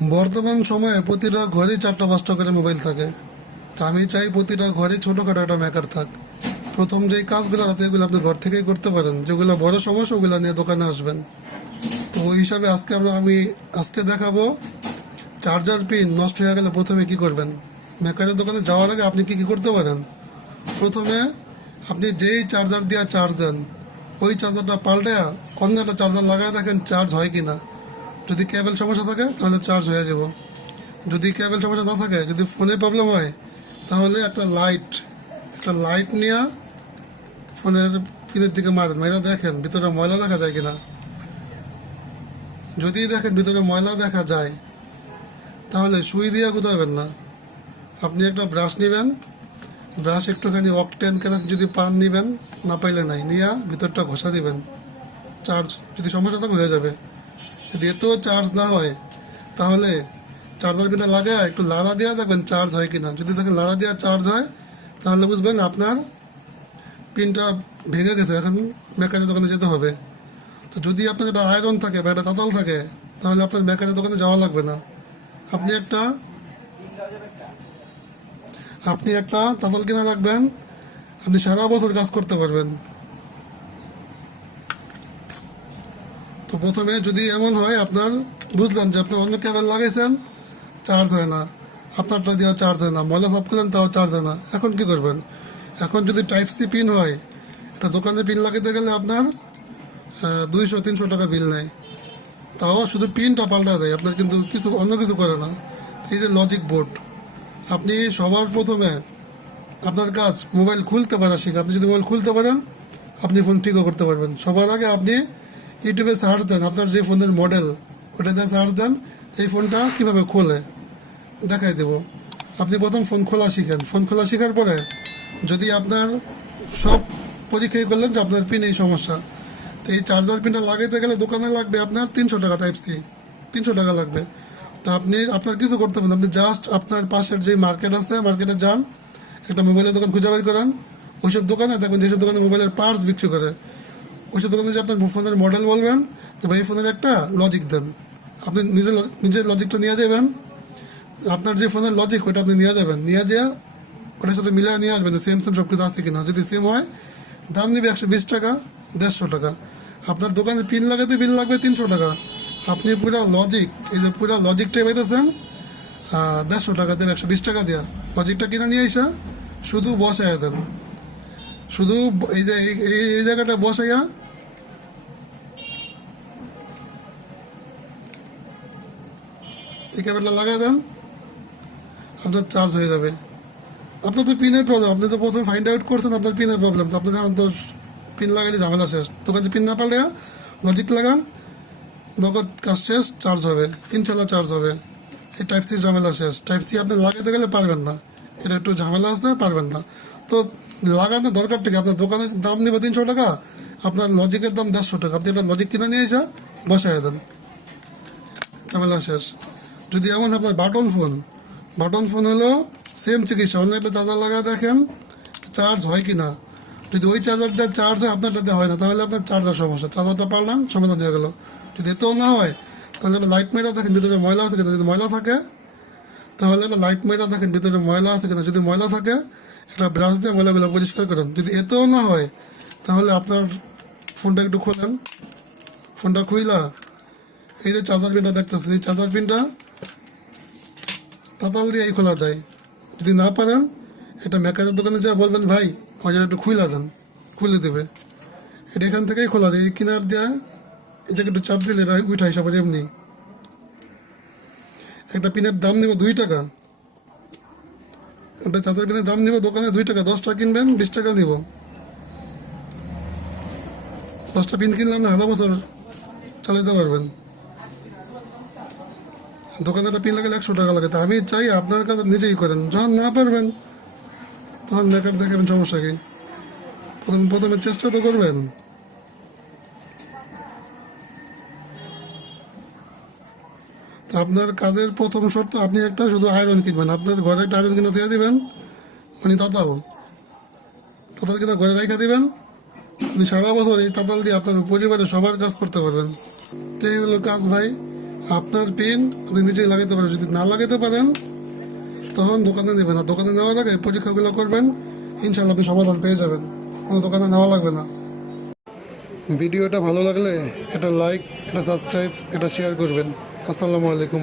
বর্তমান সময়ে প্রতিটা ঘরেই 4টা 5টা করে মোবাইল থাকে। তা আমি চাই প্রতিটা ঘরে ছোটোখাটো একটা মেকার থাক। প্রথম যেই কাজগুলো আছে এগুলো আপনি ঘর থেকেই করতে পারেন, যেগুলো বড় সমস্যা ওগুলো নিয়ে দোকানে আসবেন। তো ওই হিসাবে আমি আজকে দেখাবো চার্জার পিন নষ্ট হয়ে গেলে প্রথমে কি করবেন। মেকারের দোকানে যাওয়ার আগে আপনি কি কি করতে পারেন। প্রথমে আপনি যেই চার্জার দিয়ে চার্জ দেন ওই চার্জারটা পাল্টে অন্য একটা চার্জার লাগায় দেখেন চার্জ হয় কি না। যদি কেবল সমস্যা থাকে তাহলে চার্জ হয়ে যাব। যদি কেবল সমস্যা না থাকে, যদি ফোনে প্রবলেম হয়, তাহলে একটা লাইট নিয়ে ফোনের পিনের দিকে মারেন, মেরে দেখেন ভিতরে ময়লা দেখা যায় কিনা। যদি দেখেন ভিতরে ময়লা দেখা যায় তাহলে সুই দিয়ে গুতাবেন না। আপনি একটা ব্রাশ নেবেন, ব্রাশ একটুখানি অকটেন কেরাসিন যদি পান নিবেন, না পাইলে নাই, নিয়ে ভিতরটা ঘষা দিবেন। চার্জ যদি সমস্যা থাকে হয়ে যাবে। যদি এতেও চার্জ না হয় তাহলে চার্জার পিনটা লাগায় একটু লাড়া দেওয়া দেখবেন চার্জ হয় কিনা। যদি দেখেন লাড়া দেওয়া চার্জ হয় তাহলে বুঝবেন আপনার পিনটা ভেঙে গেছে, এখন মেকানিক দোকানে যেতে হবে। তো যদি আপনার একটা আয়রন থাকে বা একটা তাতাল থাকে তাহলে আপনার মেকানিক দোকানে যাওয়া লাগবে না। আপনি একটা আপনি একটা তাতাল কিনে রাখবেন, আপনি সারা বছর কাজ করতে পারবেন। তো প্রথমে যদি এমন হয় আপনার বুঝলেন যে আপনি অন্য কেবল লাগাইছেন, চার্জ হয় না, আপনারটা দেওয়া চার্জ হয় না, ময়লা সাফ করলেন তাও চার্জ হয় না, এখন কি করবেন। এখন যদি টাইপ সি পিন হয়, একটা দোকানে পিন লাগাতে গেলে আপনার 200-300 টাকা বিল নেয়। তাও শুধু পিনটা পাল্টা দেয়, আপনার কিন্তু অন্য কিছু করে না। এই যে লজিক বোর্ড, আপনি সবার প্রথমে আপনার কাজ মোবাইল খুলতে পারা শিখে। আপনি যদি মোবাইল খুলতে পারেন আপনি ফোন ঠিকও করতে পারবেন। সবার আগে আপনি ইউটিউবে সার্চ দেন, আপনার যে ফোনের মডেল ওটা দিয়ে সার্চ দেন এই ফোনটা কীভাবে খোলে, দেখাই দেব। আপনি প্রথম ফোন খোলা শিখেন। ফোন খোলা শেখার পরে যদি আপনার সব পরীক্ষাই করলেন যে আপনার পিন এই সমস্যা, তো এই চার্জার পিনটা লাগাইতে গেলে দোকানে লাগবে আপনার 300 টাকা, টাইপ সি 300 টাকা লাগবে। তো আপনার কিছু করতে পারেন, আপনি জাস্ট আপনার পাশের যে মার্কেট আছে মার্কেটে যান, একটা মোবাইলের দোকান খুঁজে বের করেন। ওইসব দোকানে দেখবেন যেসব দোকানে মোবাইলের পার্টস বিক্রি করে, ওইসব দোকানে যে আপনার ফোনের মডেল বলবেন যে ভাই এই ফোনের একটা লজিক দেন, আপনি নিজের লজিকটা নিয়ে যাবেন। আপনার যে ফোনের লজিক ওটা আপনি নিয়ে যাবেন, নিয়ে যেয়ে ওটার সাথে মিলিয়ে নিয়ে আসবেন সেম সব কিছু আছে কিনা। যদি সেম হয় দাম নেবে 120 টাকা, 150 টাকা। আপনার দোকানে পিন লাগাতে বিল লাগবে 300 টাকা। আপনি পুরো লজিক, এই যে পুরো লজিকটাই পাইতেছেন 150 টাকা দেবে, 120 টাকা দেওয়া লজিকটা কিনে নিয়ে আসা শুধু বসাইয়া দেন। শুধু এই যে এই জায়গাটা বসাইয়া এই ক্যাবেলটা লাগাই দেন, আপনার চার্জ হয়ে যাবে। আপনার তো পিনের প্রবলেম, আপনি তো প্রথমে ফাইন্ড আউট করছেন আপনার পিনের প্রবলেম, তো আপনার এখন তো পিন লাগাইলে ঝামেলা শেষ। দোকানে পিন না পারলে লজিক লাগান, নগদ কাজ শেষ, চার্জ হবে, ইনশাল্লাহ চার্জ হবে। এই টাইপ সি ঝামেলা শেষ। টাইপ সি আপনি লাগাতে গেলে পারবেন না, এটা একটু ঝামেলা আছে, পারবেন না। তো লাগানোর দরকার থেকে আপনার দোকানের দাম নেবে 300 টাকা, আপনার লজিকের দাম 150 টাকা। আপনি একটা লজিক কিনে নিয়ে এসে বসাই দেন, ঝামেলা শেষ। যদি এমন আপনার বাটন ফোন হলো সেম চিকিৎসা, অন্য একটা চার্জার লাগায় দেখেন চার্জ হয় কি না। যদি ওই চার্জার দিয়ে চার্জ হয় আপনারটাতে হয় না, তাহলে আপনার চার্জার সমস্যা, চার্জারটা পাল্টান, সমাধান হয়ে গেল। যদি এতেও না হয় তাহলে একটা লাইট মেরা দেখেন ভিতরে ময়লা আছে কিনা। যদি ময়লা থাকে তাহলে একটা লাইট মেরা দেখেন ভিতরে ময়লা আছে কিনা। যদি ময়লা থাকে একটা ব্রাশ দিয়ে ময়লাগুলো পরিষ্কার করেন। যদি এতেও না হয় তাহলে আপনার ফোনটা একটু খোলেন। ফোনটা খুইলা এই যে চার্জার পিনটা দেখতেছেন, এই চার্জার পিনটা তাতাল দিয়েই খোলা যায়। যদি না পারেন এটা মেকারের দোকানে যা বলবেন ভাই আমার যেটা একটু খুইলা দেন, খুলে দেবে। এটা এখান থেকেই খোলা যায়, এই কিনার দেওয়া এটাকে একটু চাপ দিলে এটা উঠাই সবার এমনি। একটা পিনের দাম নেবে 2 টাকা, একটা চার্জার পিনের দাম নেবে দোকানে 2 টাকা। 10টা কিনবেন 20 টাকা নিব। 10টা পিন কিনলে আপনি 1.5 বছর চালাতে পারবেন। দোকানে একটা পিন লাগালে 100 টাকা লাগে। তা আমি চাই আপনার কাজ নিজেই করেন, যখন না পারবেন তখন মেকার দেখাবেন, সমস্যা কি। প্রথমে চেষ্টা তো করবেন। তো আপনার কাজের প্রথম শর্ত আপনি একটা শুধু আয়রন কিনবেন। আপনার ঘরে একটা আয়রন কিনে দিয়ে দিবেন, মানে তাতাল কিনে ঘরে রেখে দিবেন। আপনি সারা বছর এই তাতাল দিয়ে আপনার পরিবারের সবার কাজ করতে পারবেন। তো এই হলো কাজ ভাই। আপনার পিন আপনি নিজেই লাগাতে পারেন। যদি না লাগাতে পারেন তখন দোকানে নেবেন, আর দোকানে নেওয়ার আগে পরীক্ষাগুলো করবেন, ইনশাল্লাহ আপনি সমাধান পেয়ে যাবেন, কোনো দোকানে নেওয়া লাগবে না। ভিডিওটা ভালো লাগলে এটা লাইক, এটা সাবস্ক্রাইব, এটা শেয়ার করবেন। আসসালামু আলাইকুম।